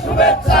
শুভেচ্ছা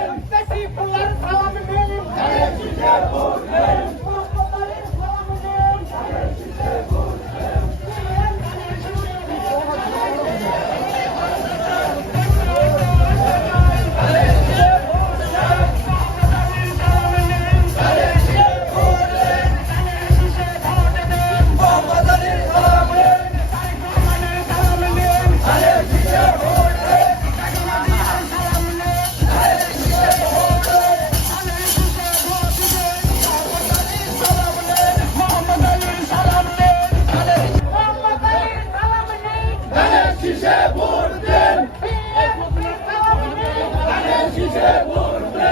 ধানের শীষে